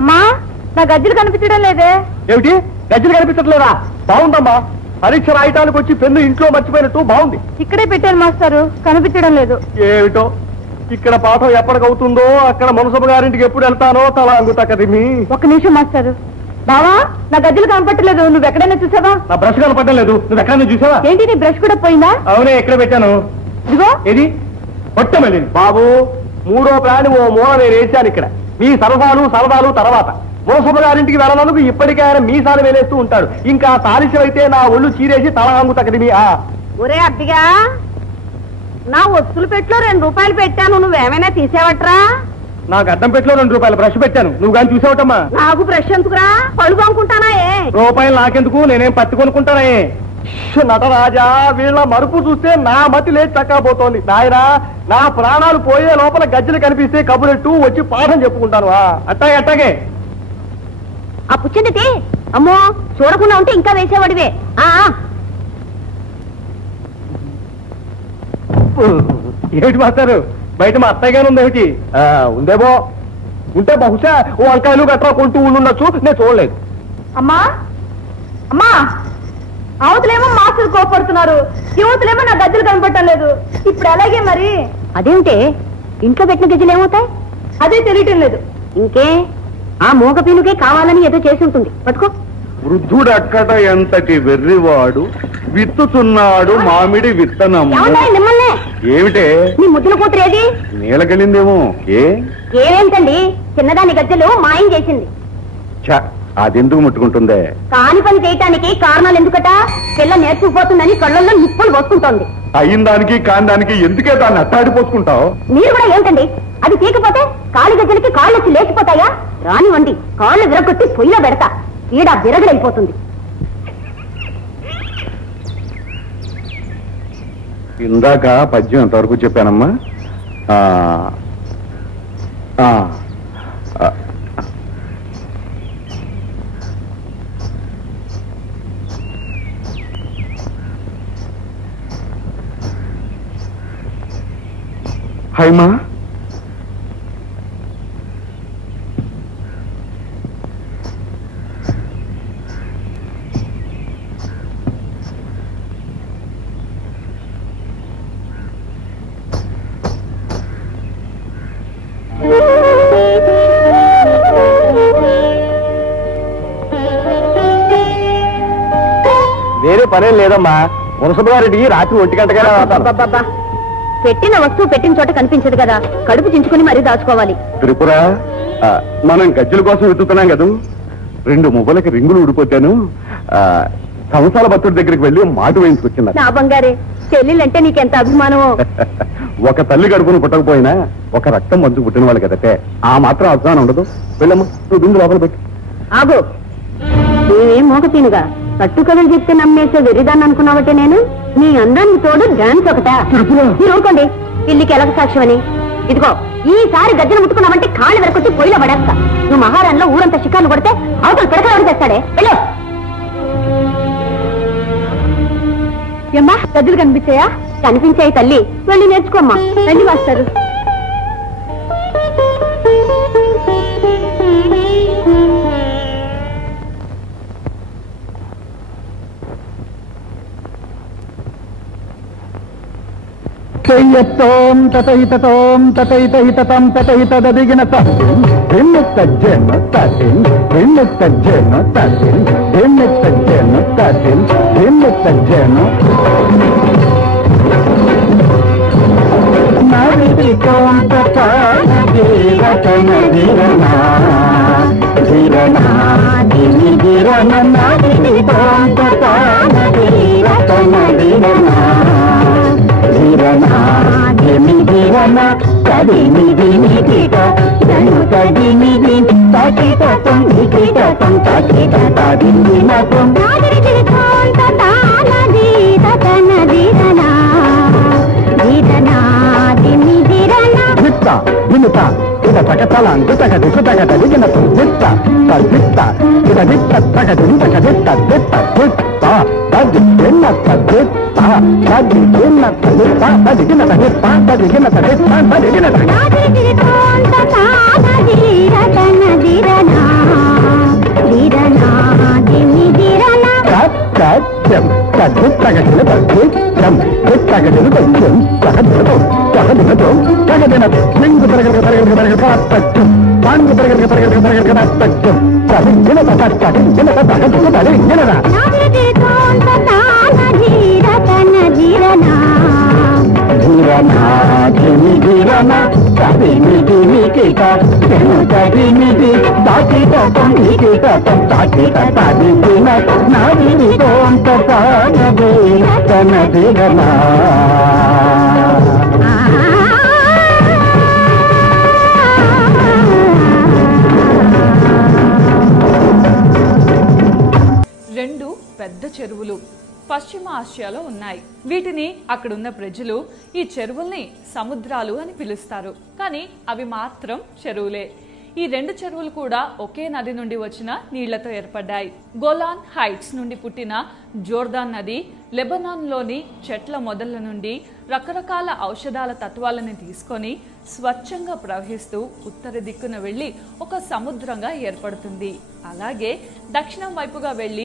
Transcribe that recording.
అమ్మా నా గజ్జలు కనిపించడం లేదే. ఏమిటి గజ్జలు కనిపించట్లేదా? బాగుందమ్మా, పరీక్ష రాయటానికి వచ్చి పెన్ను ఇంట్లో మర్చిపోయినట్టు బాగుంది. ఇక్కడే పెట్టాను మాస్టారు, కనిపించడం లేదు. ఏమిటో ఇక్కడ పాఠం ఎప్పటికవుతుందో అక్కడ మనసమ్మ గారింటికి ఎప్పుడు వెళ్తానో తల అంగుతకదిమి. ఒక్క నిమిషం మాస్టారు. బావా నా గజ్జలు కనపట్టలేదు, నువ్వు ఎక్కడైనా చూసావా? నా బ్రష్ కనపడడం లేదు, నువ్వు ఎక్కడైనా చూసావా? ఏంటి నీ బ్రష్ కూడా పోయిందా? అవునే, ఎక్కడ పెట్టాను. ఇదిగో. ఏది కొట్టమని బాబు, మూడో ప్రాణి ఓ మూల నేను వేసాను. ఇక్కడ మీ సరదాలు తర్వాత మనసమ్మ గారింటికి వెళ్ళనందుకు ఇప్పటికే ఆయన మీసాలు వేలేస్తూ ఉంటాడు. ఇంకా తాలిసం అయితే నా ఒళ్ళు చీరేసి తల అంగుతకదిమి. ఒరే అబ్బిగా, నా వస్తువులు పెట్లో 2 రూపాయలు పెట్టాను, నువ్వేమైనా తీసేవట్రా? నాకు అడ్డం పెట్లో 2 రూపాయలు బ్రష్ పెట్టాను, నువ్వు కానీ చూసావటమ్మా? నాకు బ్రష్ ఎందుకురా, పళ్ళు కొనుక్కుంటానా? రూపాయలు నాకెందుకు, నేనేం పత్తి కొనుక్కుంటానే. నటరాజా, వీళ్ళ మరుపు చూస్తే నా మతి లేచి చక్కపోతోంది. నాయనా, నా ప్రాణాలు పోయే లోపల గజ్జలు కనిపిస్తే కబురెట్టు వచ్చి పాఠం చెప్పుకుంటాను. అట్టాగే ఆ పుచ్చింది. అమ్మో, చూడకుండా ఉంటే ఇంకా వేసేవాడివే. ఏమిటి మాస్టారు, బయట మా అత్తయ్యగానే ఉంది. ఏమిటి ఉందేమో, ఉంటే బహుశా ఓ వంకాయలు గట్రా కొంటూ ఉండొచ్చు, నేను చూడలేదు. అమ్మా అమ్మా, అవతలేమో మాస్టర్ కోపడుతున్నారు, యువతలేమో నా గజ్జలు కనపడటం లేదు. ఇప్పుడు అలాగే మరి. అదేంటే ఇంట్లో పెట్టిన గజ్జలు ఏమవుతాయి? అదే తెలియటం లేదు. ఇంకే ఆ మూగ పీనుకే కావాలని ఏదో చేసి ఉంటుంది. పట్టుకో. వృద్ధుడక్కడ ఎంతటి వెర్రివాడు, విత్తుతున్నాడు మామిడి విత్తనం. మిమ్మల్ని ఏమిటే నీ ముద్దుల కూతురు ఏది? నీలకెళ్ళిందేమో. ఏమేంటండి, చిన్నదాని గజ్జలు మాయం చేసింది. అదెందుకు ముట్టుకుంటుందే? కాని పని చేయటానికి కారణాలు ఎందుకట? పిల్ల నేర్చుకుపోతుందని కళ్ళల్లో నిప్పులు పోసుకుంటోంది. అయిన దానికి కాని దానికి ఎందుకే దాన్ని అట్టాడిపోసుకుంటావు? మీరు కూడా ఏంటండి, అది తీకపోతే కాలి గజ్జలకి కాళ్ళు వచ్చి లేచిపోతాయా? రానివ్వండి, కాళ్ళు విరగొట్టి పొయ్యిలో పెడతా, ఈడ విరగడైపోతుంది. ఇందాక పద్యం ఎంతవరకు చెప్పానమ్మా? హైమా, వేరే పనేం లేదమ్మా, మునసబు గారింటికి రాత్రి 1 గంటగా. పెట్టిన వస్తువు పెట్టిన చోట కనిపించదు కదా, కడుపు చించుకుని మరీ దాచుకోవాలి. త్రిపుర, మనం గజ్జల కోసం వెతుకుతున్నాం కదూ. 2 మువ్వలకి రింగులు ఊడిపోతాను. సంసాల భక్తుడి దగ్గరికి వెళ్ళి మాట వేయించుకొచ్చింది. నా బంగారే, చెల్లెలంటే నీకెంత అభిమానమో. ఒక తల్లి గడుపును పుట్టకపోయినా ఒక రక్తం మంచు పుట్టిన వాళ్ళు కదటే, ఆ మాత్రం అభిమానం ఉండదు. వెళ్ళమ్మా, నువ్వు బిందు లోపల పెట్టి. ఆగో, నేనేం మోగతీనుగా కట్టు కథలు చెప్తే నమ్మేసే వెర్రిదాన్ని అనుకున్నావటే నేను? నీ అందానికి తోడు డాన్స్ ఒకటా? మీరు ఊరుకోండి, ఇల్లికి ఎలక సాక్ష్యమని. ఇదిగో, ఈసారి గజ్జలు ముట్టుకున్నావంటే కాళ్ళు వెరకొచ్చి పొయ్యిలో పడేస్తా. నువ్వు మహారాణిలో ఊరంతా షికార్లు కొడితే అవతలు పిడకలు తెస్తాడే. వెళ్ళు. ఏమ్మా, గజ్జలు కనిపించాయా? కనిపించాయి తల్లి, వెళ్ళి నేర్చుకోమ్మా. రండి మాస్టారు. తయ్యతోం తతైతతోం తతైతహితతం తతైతదదిగిన తస్సిం భిన్నతజ్జన తసిం భిన్నతజ్జన తసిం భిన్నతజ్జన తసిం భిన్నతజ్జన నావిదికోం తతా దీరతన దీరనా దీరనా దిని దీరన నావిదికోం తతా దీరతన దీరనా కదిమిదిమిదిట జను కదిమిది తకిటతం వికిటతం తకిటతదిమినతం నాదిరిజికోం తతానదీతన దీరనా దీరనా దిమిదిరనా విత్త వినుత ఇద తకతలం దుతకది సుతకది దినతం విత్త తద్విత్త ఇద విత్త తకది తకదిత్త విత్త విత్త తద్విన్న తద్విత్త తద్విన్న తద్విత్త తదిగిన తదిత్త తదిగిన తదిత్త తదిగిన తదిగిన నాదిరిజికోం తతానదీతన దీరనా రెండు పెద్ద చెరువులు పశ్చిమ ఆసియాలో ఉన్నాయి. వీటిని అక్కడున్న ప్రజలు ఈ చెరువుల్ని సముద్రాలు అని పిలుస్తారు. కానీ అవి మాత్రం చెరువులే. ఈ రెండు చెరువులు కూడా ఒకే నది నుండి వచ్చిన నీళ్లతో ఏర్పడ్డాయి. గోలాన్ హైట్స్ నుండి పుట్టిన జోర్దాన్ నది లెబనాన్లోని చెట్ల మొదళ్ల నుండి రకరకాల ఔషధాల తత్వాలను తీసుకొని స్వచ్ఛంగా ప్రవహిస్తూ ఉత్తర దిక్కున వెళ్లి ఒక సముద్రంగా ఏర్పడుతుంది. అలాగే దక్షిణం వైపుగా వెళ్లి